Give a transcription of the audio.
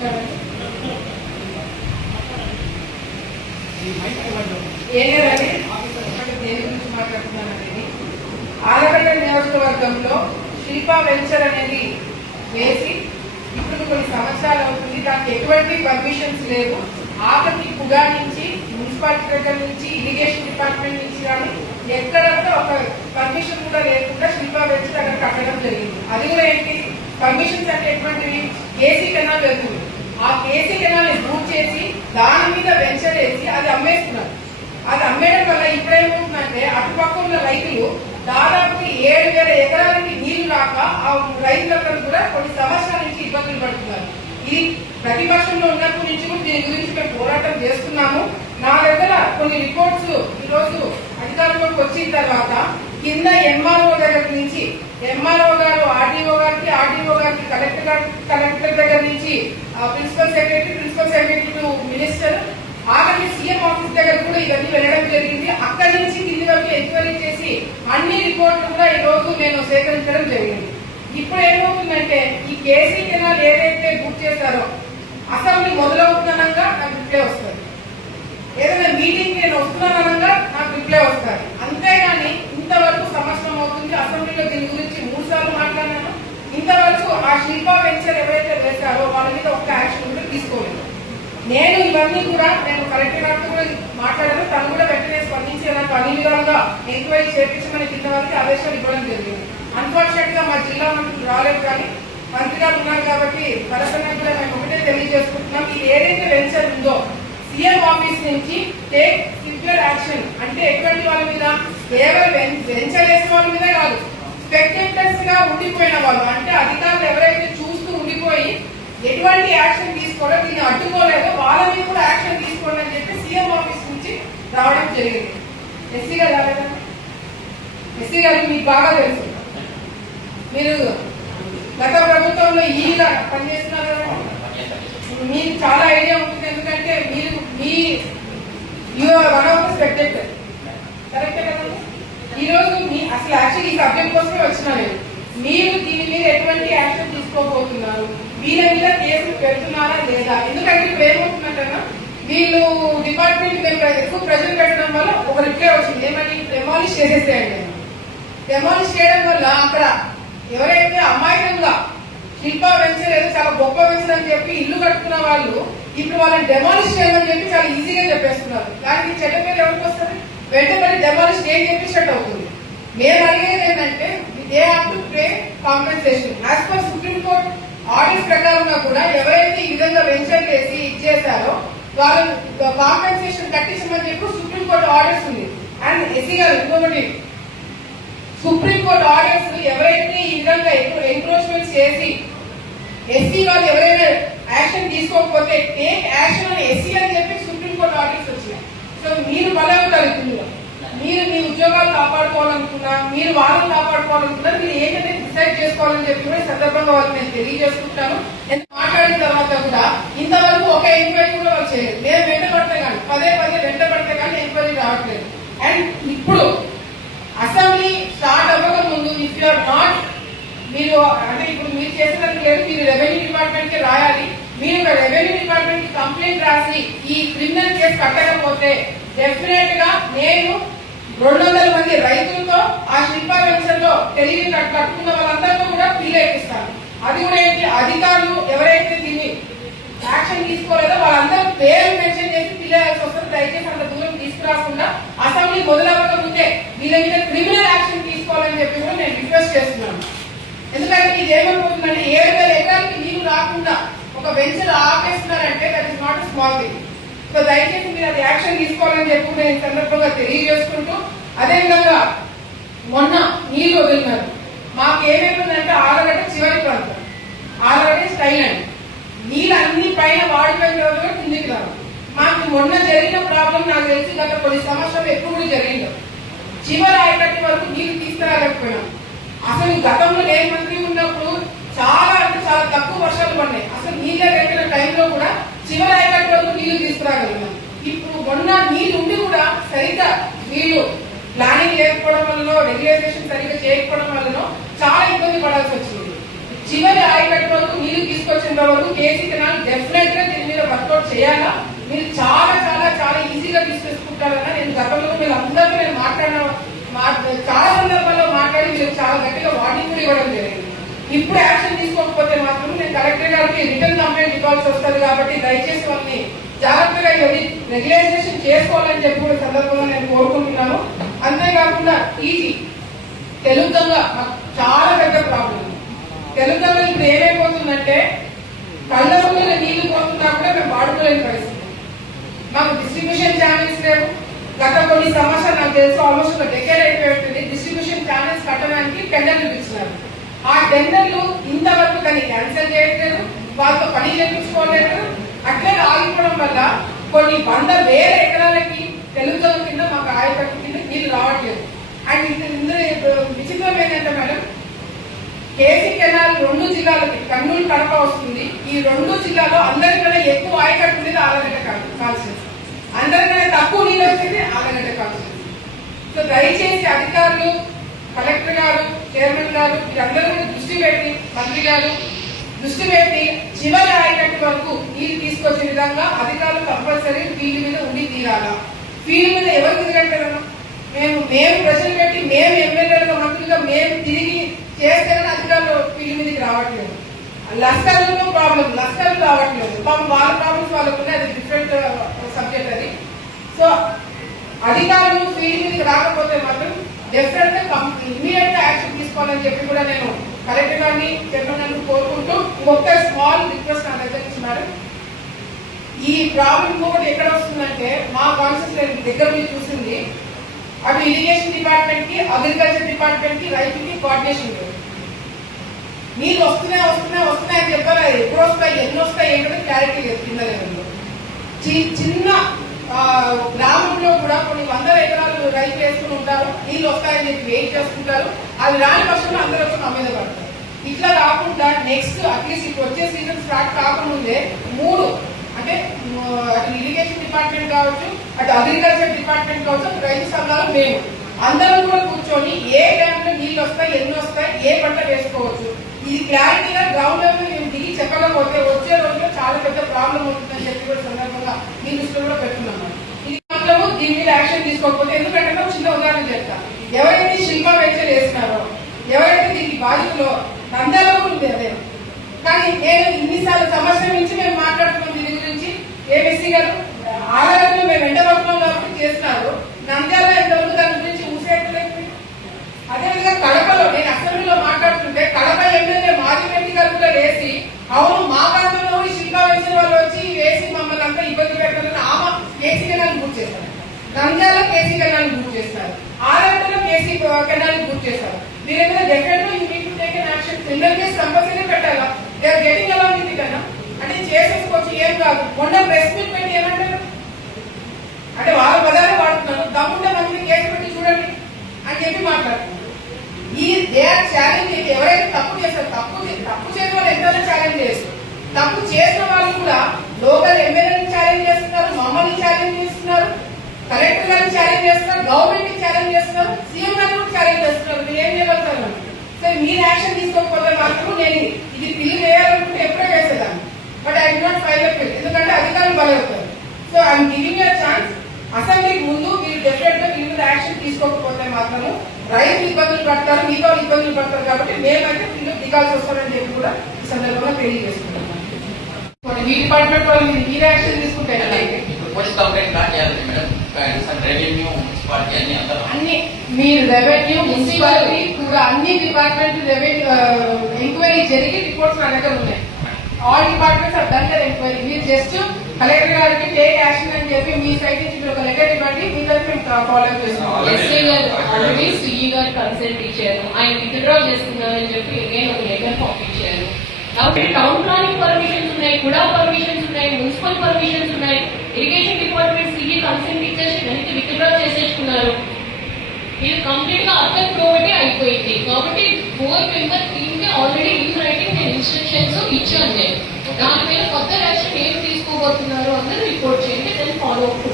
ఏం లేదండి, దేని గురించి మాట్లాడుతున్నాను అనేది ఆలగడ్డ నియోజకవర్గంలో శిల్పా వెంచర్ అనేది వేసి ఇప్పుడు కొన్ని సంవత్సరాలు అవుతుంది. దానికి ఎటువంటి పర్మిషన్స్ లేవు. ఆఖరికి కుడా నుంచి మున్సిపాలిటీ దగ్గర నుంచి ఇరిగేషన్ డిపార్ట్మెంట్ నుంచి కానీ ఎక్కడ కూడా ఒక పర్మిషన్ కూడా లేకుండా శిల్పా వెంచర్ అక్కడ కట్టడం జరిగింది. అది కూడా ఏంటి పర్మిషన్స్ అంటే ఎటువంటివి? కేసీ కెనాల్ వెళ్తుంది. ఆ కేసీ కెనాల్ బూట్ చేసి దాని మీద వెంచర్ వేసి అది అమ్మేస్తున్నారు. అది అమ్మేయడం వల్ల ఇప్పుడేమవుతుందంటే అటుపక్క ఉన్న రైతులు దాదాపు 7,000 ఎకరాలకి నీళ్లు రాక ఆ రైతులందరూ కూడా కొన్ని సంవత్సరాల నుంచి ఇబ్బందులు పడుతున్నారు. ఇది ప్రతిపక్షంలో ఉన్నప్పటి నుంచి కూడా దీని గురించి మేము పోరాటం చేస్తున్నాము. నా దగ్గర కొన్ని రిపోర్ట్స్ ఈరోజు అధికారంలోకి వచ్చిన తర్వాత కింద ఎంఆర్ఓ దగ్గర నుంచి ఎంఆర్ఓ గారు ఆర్డీఓ గారికి కలెక్టర్ దగ్గర నుంచి ప్రిన్సిపల్ సెక్రటరీ టు మినిస్టర్ ఆఖరికి సీఎం ఆఫీస్ దగ్గర కూడా ఇవన్నీ వెళ్ళడం జరిగింది. అక్కడి నుంచి కింది వరకు ఎంక్వైరీ చేసి అన్ని రిపోర్ట్లు కూడా ఈ రోజు నేను సేకరించడం జరిగింది. ఇప్పుడు ఏమవుతుందంటే ఈ కేసీ కెనాల్ ఏదైతే బుక్ చేశారో అసెంబ్లీ మొదలవుతున్నగా నాకు రిప్లై వస్తుంది. ఏదైనా మీటింగ్ నేను వస్తున్నానగా నాకు రిప్లై వస్తుంది. అంతేగాని ఇంతవరకు సంవత్సరం అవుతుంది. అసెంబ్లీలో దీని గురించి 3 సార్లు మాట్లాడినాను. ఇంతవరకు ఆ శిల్పా వెంచర్ ఎవరైతే వేశారో వాళ్ళ మీద ఒక్క యాక్షన్ కూడా తీసుకోలేదు. నేను ఇవన్నీ కూడా నేను కలెక్టర్ గారితో కూడా మాట్లాడాను. తను కూడా వెంటనే స్పందించి నాకు అన్ని విధాలుగా ఎంక్వైరీ చేపించమని కింద వరకు ఆదేశాలు ఇవ్వడం జరిగింది. అన్ఫార్చునేట్ గా మా జిల్లా మంత్రులు రాలేదు, కానీ మంత్రి గారు ఉన్నారు కాబట్టి పరస్పరంగా కూడా మేము ఒకటే తెలియజేసుకుంటున్నాం. ఇది ఏదైతే వెంచర్ ఉందో సీఎం ఆఫీస్ నుంచి టేక్ సివియర్ యాక్షన్. అంటే ఎటువంటి వాళ్ళ మీద, కేవలం వెంచర్ వేసిన వాళ్ళ మీద కాదు, స్పెక్టేటర్స్ గా ఉండిపోయిన వాళ్ళు, అంటే అధికారులు ఎవరైతే చూస్తూ ఉండిపోయి ఎటువంటి యాక్షన్ తీసుకోవడం దీన్ని అడ్డుకోలేదో వాళ్ళ మీద కూడా యాక్షన్ తీసుకోండి అని చెప్పి సీఎం ఆఫీస్ నుంచి రావడం జరిగింది. ఎస్సీ గారు రాలేదా? ఎస్సీ గారు మీకు బాగా తెలుసు, మీరు గత ప్రభుత్వంలో ఈగా పనిచేస్తున్నారు కదా, మీకు చాలా ఐడియా ఉంటుంది. ఎందుకంటే మీరు వన్ ఆఫ్ ద స్పెక్టేటర్, కరెక్టే కదండి? ఈ రోజు అసలు యాక్చువల్లీ ఈ సబ్జెక్ట్ కోసమే వచ్చినా నేను. మీరు దీని మీద ఎటువంటి యాక్షన్ తీసుకోబోతున్నారు? వీళ్ళ మీద కేసులు పెడుతున్నారా లేదా? ఎందుకంటే ఇప్పుడు ఏమవుతుందంటన్నా, వీళ్ళు డిపార్ట్మెంట్ ఎక్కువ ప్రెజర్ పెట్టడం వల్ల ఒక రిప్లై వచ్చింది, ఏమని డెమాలిష్ చేసేసేయండి. డెమాలిష్ చేయడం వల్ల అక్కడ ఎవరైతే అమాయకంగా శిల్పా వెంచర్ ఏదో చాలా గొప్ప వెంచర్ అని చెప్పి ఇల్లు కట్టుకున్న వాళ్ళు ఇప్పుడు వాళ్ళని డెమాలిష్ చేయమని చెప్పి చాలా ఈజీగా చెప్పేస్తున్నారు. దానికి చెడ్డ పేరు ఎవరికి వస్తుంది? వెంటనే డెమాలిష్ ఏం చెప్పినట్టు అవుతుంది. మేము అడిగేది ఏంటంటే they have to pay compensation. As per supreme court orders ప్రకారంగా కూడా ఎవరైతే ఈ విధంగా వెంచర్ చేసి ఇచ్చేసారో వాళ్ళని కాంపెన్సేషన్ కట్టించమని చెప్పి సుప్రీం కోర్టు ఆర్డర్స్ ఉంది. అండ్ ఎస్సీ గారు ఇంకొకటి, సుప్రీం కోర్టు ఆర్డర్స్ ఎవరైతే ఈ విధంగా ఎంక్రోచ్మెంట్స్ చేసి ఎస్సీ వాళ్ళు ఎవరైనా యాక్షన్ తీసుకోకపోతే టేక్ యాక్షన్ అని ఎస్సీ అని చెప్పి సుప్రీం కోర్టు ఆర్డర్స్ వచ్చినాయి. సో మీరు బలవుతారు. ఇందులో మీరు మీ ఉద్యోగాలు కాపాడుకోవాలనుకున్నా, మీరు వాళ్ళని కాపాడుకోవాలనుకున్నా, మీరు ఏంటంటే డిసైడ్ చేసుకోవాలని చెప్పి కూడా సందర్భంగా వాళ్ళకి నేను తెలియజేసుకుంటాను. మాట్లాడిన తర్వాత కూడా ఇంతవరకు ఒక ఎంక్వైరీ కూడా వాళ్ళు చేయలేదు. నేను వెంట పడితే కానీ పదే వెంట పడితే కానీ ఎంక్వైరీ రావట్లేదు. అండ్ ఇప్పుడు అసెంబ్లీ స్టార్ట్ అవ్వక ముందు ఇఫ్ యు ఆర్ నాట్, మీరు అంటే ఇప్పుడు మీరు చేసేదానికి లేదు, మీరు రెవెన్యూ డిపార్ట్మెంట్ కి రాయాలి. మీరు రెవెన్యూ డిపార్ట్మెంట్ కి కంప్లైంట్ రాసి ఈ క్రిమినల్ కేసు కట్టకపోతే డెఫినెట్ గా నేను 200 మంది రైతులతో ఆ శిల్పా వెంచర్ లో తెలియ కట్టుకున్న వాళ్ళందరితో కూడా పిల్లు ఎక్కిస్తాను. అది కూడా ఏంటి, అధికారులు ఎవరైతే దీన్ని యాక్షన్ తీసుకోలేదో వాళ్ళందరూ పేరు మెన్షన్ చేసి పిల్లేయాల్సి వస్తుంది. దయచేసి అంత దూరం తీసుకురాకుండా అసెంబ్లీ మొదలవ్వక ముందే వీళ్ళ మీద క్రిమినల్ యాక్షన్ తీసుకోవాలని చెప్పి కూడా నేను రిక్వెస్ట్ చేస్తున్నాను. ఎందుకంటే ఇది ఏమైపోతుందంటే 7,000 ఎకరాలకి నీళ్లు రాకుండా ఒక వెంచర్ ఆపేస్తున్నారంటే that is not small thing. So దయచేసి మీరు అది యాక్షన్ తీసుకోవాలని చెప్పి నేను ఈ సందర్భంగా తెలియజేసుకుంటూ, అదేవిధంగా మొన్న నీళ్లు వదిలినారు. మాకు ఏమైపోయిందంటే ఆలగడ్డ చివరి ప్రాంతం, ఆలగడ్డ స్టైల్ అండి, నీళ్ళు అన్ని పైన వాడిపోయిన రోజు కూడా కిందికి రావు. మాకు మొన్న జరిగిన ప్రాబ్లం నాకు తెలిసి గత కొన్ని సంవత్సరాలు ఎప్పుడు జరిగిందో చివరి ఆయకట్టి వరకు నీళ్లు తీసుకురాలేకపోయినాం. అసలు గతంలో నేను మంత్రి ఉన్నప్పుడు చాలా అంటే చాలా తక్కువ వర్షాలు పడినాయి. అసలు నీళ్ళే పెట్టిన టైంలో కూడా చివరి ఆయకట్టి వరకు నీళ్లు తీసుకురాగలిగినాం. ఇప్పుడు మొన్న నీళ్లు ఉండి కూడా సరిగ్గా వీళ్ళు ప్లానింగ్ లేకపోవడం వల్ల, రెగ్యులైజేషన్ సరిగ్గా చేయకపోవడం వల్ల చాలా ఇబ్బంది పడాల్సి వచ్చింది. చివరి ఆయకట్టు వరకు నీళ్లు తీసుకొచ్చేంత వరకు కేసీ కెనాల్ డెఫినెట్ గా దీని మీద వర్కౌట్ చేయాలా. మీరు చాలా చాలా చాలా ఈజీగా తీసుకుంటారన్నా నేను గతంలో మీరు అందరికీ నేను చాలా సందర్భాల్లో మాట్లాడి మీరు చాలా గట్టిగా వార్నింగ్ కూడా ఇవ్వడం జరిగింది. ఇప్పుడు యాక్షన్ తీసుకోకపోతే మాత్రం నేను కలెక్టర్ గారికి రిటర్న్ కంప్లైంట్ ఇవ్వాల్సి వస్తుంది. కాబట్టి దయచేసి వాళ్ళని జాగ్రత్తగా ఇవన్నీ రెగ్యులైజేషన్ చేసుకోవాలని చెప్పి కూడా సందర్భంగా నేను కోరుకుంటున్నాను. అంతేకాకుండా ఈజీ తెలుగుగా చాలా పెద్ద ప్రాబ్లం. తెలుగులో ఇప్పుడు ఏమైపోతుందంటే కళ్ళ ముందు నీళ్లు పోతున్నా కూడా మేము వాడుకోలేని పరిస్థితి. మాకు డిస్ట్రిబ్యూషన్ ఛానల్స్ లేవు. గత కొన్ని సంవత్సరాలు నాకు తెలుసు ఆల్మోస్ట్ ఒక డెకేడ్ అయిపోతుంది. డిస్ట్రిబ్యూషన్ ఛానల్స్ కట్టడానికి టెండర్లు పిలిచినారు. ఆ టెండర్లు ఇంతవరకు దాన్ని క్యాన్సిల్ చేయట్లేదు, వాళ్ళతో పని చేయించుకోలేదు. అట్లే ఆగిపోవడం వల్ల కొన్ని 100,000 ఎకరాలకి తెలుగులో కింద మాకు ఆయకట్టు కింద నీళ్లు రావట్లేదు. అండ్ ఇందులో విచిత్రం ఏంటంటే మేడం, కేసీ కెనాల్ 2 జిల్లాలకి కర్నూలు కడప వస్తుంది. ఈ 2 జిల్లాలో అందరికన్నా ఎక్కువ ఆయకట్టు ఉండేది ఆలగడ్డ కాన్స్టిట్యూన్సీ, అందరికన్నా తక్కువ నీళ్ళు వచ్చేది ఆలగడ్డ కాన్స్టిట్యూన్సీ. సో దయచేసి అధికారులు, కలెక్టర్ గారు, చైర్మన్ గారు వీరందరూ దృష్టి పెట్టి, మంత్రి గారు దృష్టి పెట్టి చివరి ఆయకట్టు వరకు నీళ్ళు తీసుకొచ్చే విధంగా అధికారులు కంపల్సరీ ఫీల్డ్ మీద ఉండి తీరాలా. ఫీల్డ్ మీద ఎవరు తిరగట్లేదన్నా, మేము ప్రజలు పెట్టి మేము ఎమ్మెల్యేలుగా మంత్రులుగా మేము తిరిగి చేస్తేనే అధికారులు ఫీల్డ్ మీదకి రావట్లేదు. లస్కర్లు రావట్లేదు. పాపం వాళ్ళ ప్రాబ్లమ్స్ వాళ్ళకు అది డిఫరెంట్ సబ్జెక్ట్ అది. సో అధికారులు ఫీల్డ్ మీదకి రాకపోతే మాత్రం డెఫినెట్ గా ఇమీడియట్ గా యాక్షన్ తీసుకోవాలని చెప్పి కూడా నేను కలెక్టర్ గారిని చైర్మన్ కోరుకుంటూ ఇంకొక స్మాల్ రిక్వెస్ట్ నా దగ్గర ఇచ్చినారు. ఈ ప్రాబ్లం కూడా ఎక్కడ వస్తుందంటే మా కాన్స్టిట్యూన్సీ దగ్గర మీరు చూసింది, అటు ఇరిగేషన్ డిపార్ట్మెంట్ కి, అగ్రికల్చర్ డిపార్ట్మెంట్ కి, రైతుకి కోఆర్డినేషన్ లేదు. నీళ్ళు వస్తున్నాయని చెప్పారు. ఎప్పుడు వస్తాయి, ఎన్ని వస్తాయి ఏంటో క్లారిటీ లేదు. కింద లెవెల్లో చిన్న గ్రామంలో కూడా కొన్ని 100 ఎకరాలు రైతులు వేసుకుని ఉంటారు. నీళ్ళు వస్తాయని చెప్పి వెయిట్ చేసుకుంటారు. అది రాని పక్షంలో అందరూ వచ్చి మా మీద పడతారు. ఇట్లా కాకుండా నెక్స్ట్ అట్లీస్ట్ ఇప్పుడు వచ్చే సీజన్ స్టార్ట్ కాకముందే 3 అంటే అటు ఇరిగేషన్ డిపార్ట్మెంట్ కావచ్చు, అటు అగ్రికల్చర్ డిపార్ట్మెంట్ కావచ్చు, అటు రైతు సంఘాలు మేము అందరం కూడా కూర్చొని ఏ టైంలో నీళ్ళు వస్తాయి, ఎన్ని వస్తాయి, ఏ పంట వేసుకోవచ్చు, ఇది క్లారిటీగా గ్రౌండ్ లెవెల్ మేము దిగి చెప్పకపోతే వచ్చే రోజుల్లో చాలా పెద్ద ప్రాబ్లం అవుతుందని చెప్పి కూడా సందర్భంగా మీ దృష్టిలో కూడా పెట్టుకున్నాం. ఇది మాత్రము దీని మీద యాక్షన్ తీసుకోకపోతే, ఎందుకంటే చిన్న ఉదాహరణ చెప్తా, ఎవరైతే శిల్ప వెంచర్ వేస్తున్నారో, ఎవరైతే దీనికి బాధితులో నంద్యాల ఉంది అదే. కానీ నేను ఇన్నిసార్లు సంవత్సరం నుంచి మేము మాట్లాడుతున్నాం దీని గురించి. ఏబీసీ గారు ఆలయంలో మేము వెంటబడుతున్నాం కాబట్టి చేస్తున్నారు. నంద్యాల ఎంతవరకు దాని గురించి ఊసేయట్లేదు. అదేవిధంగా కడపలో నేను అసెంబ్లీలో మాట్లాడుతుంటే కడప ఎమ్మెల్యే మాదిరెడ్డి గారు కూడా వేసి, అవును మా ప్రాంతంలో శిల్పా వెంచర్ వాళ్ళు వచ్చి వేసి మమ్మల్ని అంతా ఇబ్బంది పెట్టాలని ఆమె కేసీ కెనాల్ బుక్ చేస్తారు. నంద్యాల కేసీ కెనాల్ బుక్ చేస్తారు, ఆలయంలో కేసీ కెనాల్ బుక్ చేస్తారు. దీని మీద definitely you need to take an action. Criminal case compulsory పెట్టాలా. They are getting along with it అన్నా, అంటే చేసేసుకోవచ్చు, ఏం కాదు. మొన్న ప్రెస్ మీట్ పెట్టి ఏమంటారు అంటే వాళ్ళ పదాలే వాడుతున్నారు. దమ్ముంటే మంది కేసు పెట్టి చూడండి అని చెప్పి మాట్లాడుతున్నారు. ఈ దే ఆర్ ఛాలెంజ్. ఎవరైతే తప్పు చేస్తారు, తప్పు చేయడం వాళ్ళు ఎంతైనా ఛాలెంజ్ చేస్తారు. తప్పు చేసిన వాళ్ళు కూడా లోకల్ ఎమ్మెల్యేని ఛాలెంజ్ చేస్తున్నారు, మమ్మల్ని ఛాలెంజ్ చేస్తున్నారు, కలెక్టర్ గారిని ఛాలెంజ్ చేస్తున్నారు, గవర్నమెంట్ ని ఛాలెంజ్ చేస్తున్నారు, సీఎం గారిని కూడా ఛాలెంజ్ చేస్తున్నారు. మీరు ఏం చేయగలుగుతారు? సో మీరు యాక్షన్ తీసుకోకపోతే మాత్రం నేను ఇది బిల్లు వేయాలనుకుంటే ఎప్పుడో వేసేదాన్ని. But I did not file a bill, ఎందుకంటే అధికారులు బలవుతారు. So I'm giving you chance. అసెంబ్లీకి ముందు మీరు డెఫినెట్ గా దీని మీద యాక్షన్ తీసుకోకపోతే మాత్రము రైతులు ఇబ్బందులు పడతారు, మీ వాళ్ళు ఇబ్బందులు పడతారు. కాబట్టి మేమైతే దీనిలో దిగాల్సి వస్తారని చెప్పి కూడా ఈ సందర్భంగా తెలియజేస్తున్నాం. మీ డిపార్ట్మెంట్ వాళ్ళు మీరు యాక్షన్ తీసుకుంటే పోలీస్ కంప్లైంట్ కార్డ్ చేయాలి మేడం. రెవెన్యూ, మున్సిపాలిటీ అన్ని మీరు రెవెన్యూ, మున్సిపాలిటీ కూడా అన్ని డిపార్ట్మెంట్ ఎంక్వైరీ జరిగి రిపోర్ట్స్ నా దగ్గర ఉన్నాయి. All departments are done their enquiry. మీరు జస్ట్ కలెక్టర్ గారికి టేక్ యాక్షన్ అని చెప్పి మీ సైడ్ నుంచి మీరు ఒక లెటర్ ఇవ్వండి, మీ దగ్గర మేము ఫాలో అప్ చేస్తాం. ఎస్ఐ గారు ఆల్రెడీ సిఈ గారు కన్సల్ట్ ఇచ్చారు, ఆయన విత్డ్రా చేస్తున్నారని చెప్పి నేను ఒక లెటర్ పంపించారు. టౌన్ ప్లానింగ్ పర్మిషన్స్ ఉన్నాయి, కూడా పర్మిషన్స్ ఉన్నాయి, మున్సిపల్ పర్మిషన్స్ ఉన్నాయి. ఇరిగేషన్ డిపార్ట్మెంట్ సిఈ కన్సల్ట్ ఇచ్చేసి వెనక్కి విత్డ్రా చేసేసుకున్నారు. ఇది కంప్లీట్ గా అర్థం ప్రోబట్టి అయిపోయింది. కాబట్టి 4 మెంబర్ టీమ్ కి ఆల్రెడీ ఇన్ రైటింగ్ నేను ఇన్స్ట్రక్షన్స్ ఇచ్చాను. నేను దాని మీద కొత్త యాక్షన్ ఏం తీసుకోబోతున్నారు అందరూ రిపోర్ట్ చేయండి, నేను ఫాలో అప్.